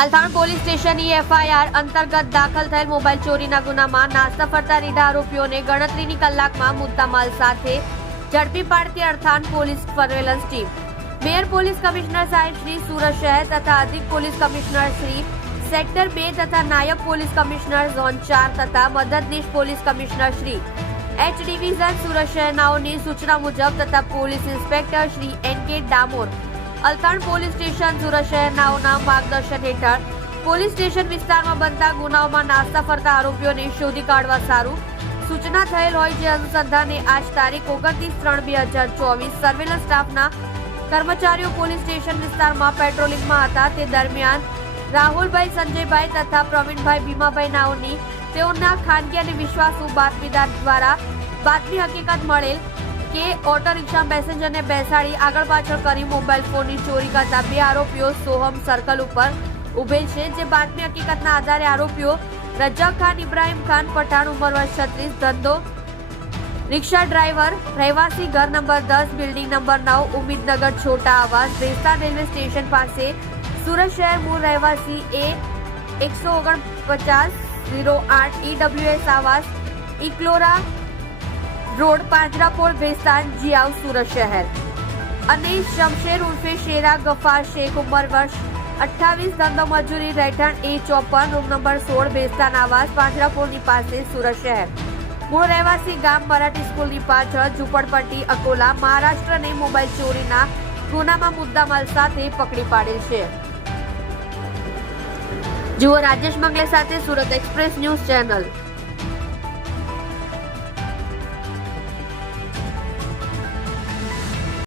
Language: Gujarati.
અલથાણ પોલીસ સ્ટેશનની એફઆઈઆર અંતર્ગત દાખલ થયેલ મોબાઈલ ચોરીના ગુનામાં નાસ્તા ફરતા રીઢા આરોપીઓને ગણતરીની કલાકમાં મુદ્દામાલ સાથે ઝડપી પાડતી Althan police surveillance team. Mayor police commissioner સાહેબ શ્રી સુરત શહેર તથા અધિક પોલીસ કમિશનર શ્રી સેક્ટર બે તથા નાયબ પોલીસ કમિશનર ઝોન ચાર તથા મદદનીશ police commissioner Shri H division Surat શહેરનાઓની સૂચના મુજબ તથા police inspector Shri N K Damor Althan police station Surat શહેરનાઓના માર્ગદર્શન હેઠળ પોલીસ સ્ટેશન વિસ્તારમાં બનતા ગુનાઓમાં નાસ્તા ફરતા આરોપીઓને શોધી કાઢવા સારું સૂચના થયેલ હોય જે અનુસંધાને આજ તારીખ ઓગણત્રીસ ત્રણ બે હજાર ચોવીસ સર્વેલન્સ સ્ટાફના કર્મચારીઓ પોલીસ સ્ટેશન વિસ્તારમાં પેટ્રોલિંગમાં હતા. તે દરમિયાન રાહુલભાઈ, સંજયભાઈ તથા પ્રવીણભાઈ ભીમાભાઈ નાઓની તેઓના ખાનગી અને વિશ્વાસુ બાતમીદાર દ્વારા બાતમી હકીકત મળેલ કે ઓટો રિક્ષા પેસેન્જરને બેસાડી આગળ પાછળ કરી મોબાઈલ ફોનની ચોરી કરતા બે આરોપીઓ સોહમ સર્કલ ઉપર ઉભેલ છે. જે બાતમી હકીકતના આધારે આરોપીઓ રજાક ખાન, ઇબ્રાહીમ ખાન પઠાણ ઉંમર વર્ષ છત્રીસ, ધંધો રિક્ષા ડ્રાઈવર, રહેવાસી ઘર નંબર દસ, બિલ્ડિંગ નંબર નવ ઉમ્મીદનગર છોટા આવાસ રેસ્તા રેલવે સ્ટેશન પાસે સુરત શહેર મૂળ રહેવાસી એ એકસો ઓગણપચાસ, ઝીરો આઠ ઈડબ્લ્યુએસ આવાસ, ઇક્લોરા રોડ પાંજરાપોળ ભેસ્તાન જીયાવ સુરત શહેર. અને શમશેર ઉર્ફે શેરા ગફાર શેખ ઉંમર વર્ષ અઠ્ઠાવીસ ધંધો મજૂરી રહેઠાણ એ ચોપન, રૂમ નંબર સોળ ભેસ્તાન આવાસ પાંજરાપોળની પાસે સુરત શહેર. મૂળ રહેવાસી ગામ મરાઠી સ્કૂલની પાછળ ઝુંપડપટ્ટી અકોલા મહારાષ્ટ્રને મોબાઈલ ચોરીના ગુનામાં મુદ્દામાલ સાથે પકડી પાડેલ છે. જુઓ રાજેશ મંગલે સાથે સુરત એક્સપ્રેસ ન્યૂઝ ચેનલ.